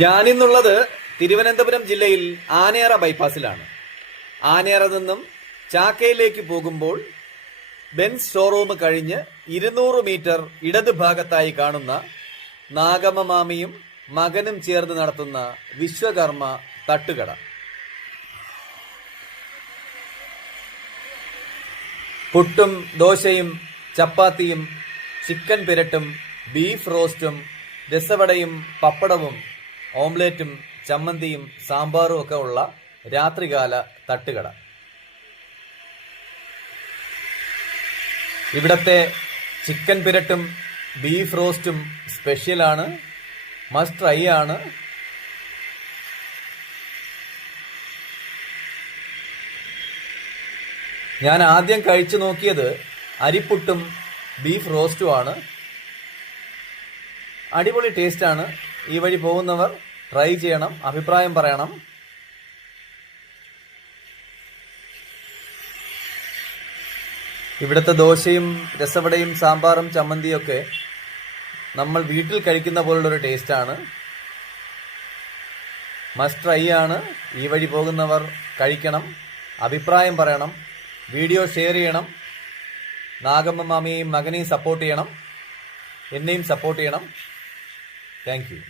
ഞാനിന്നുള്ളത് തിരുവനന്തപുരം ജില്ലയിൽ ആനേറ ബൈപ്പാസിലാണ്. ആനേറ നിന്നും ചാക്കയിലേക്ക് പോകുമ്പോൾ ബെൻസ് ഷോറൂം കഴിഞ്ഞ് 200 മീറ്റർ ഇടതുഭാഗത്തായി കാണുന്ന നാഗമ്മ മാമിയും മകനും ചേർന്ന് നടത്തുന്ന വിശ്വകർമ്മ തട്ടുകട. പുട്ടും ദോശയും ചപ്പാത്തിയും ചിക്കൻ പിരട്ടും ബീഫ് റോസ്റ്റും രസവടയും പപ്പടവും ഓംലേറ്റും ചമ്മന്തിയും സാമ്പാറും ഒക്കെ ഉള്ള രാത്രികാല തട്ടുകട. ഇവിടത്തെ ചിക്കൻ പിരട്ടും ബീഫ് റോസ്റ്റും സ്പെഷ്യലാണ്, മസ്റ്റ് ട്രൈ ആണ്. ഞാൻ ആദ്യം കഴിച്ചു നോക്കിയത് അരിപ്പുട്ടും ബീഫ് റോസ്റ്റുമാണ്. അടിപൊളി ടേസ്റ്റാണ്. ഈ വഴി പോകുന്നവർ ട്രൈ ചെയ്യണം, അഭിപ്രായം പറയണം. ഇവിടുത്തെ ദോശയും രസവടയും സാമ്പാറും ചമ്മന്തിയൊക്കെ നമ്മൾ വീട്ടിൽ കഴിക്കുന്ന പോലുള്ളൊരു ടേസ്റ്റാണ്. മസ്റ്റ് ട്രൈ ആണ്. ഈ വഴി പോകുന്നവർ കഴിക്കണം, അഭിപ്രായം പറയണം, വീഡിയോ ഷെയർ ചെയ്യണം. നാഗമ്മ മാമിയെയും മകനെയും സപ്പോർട്ട് ചെയ്യണം, എന്നെയും സപ്പോർട്ട് ചെയ്യണം. Thank you.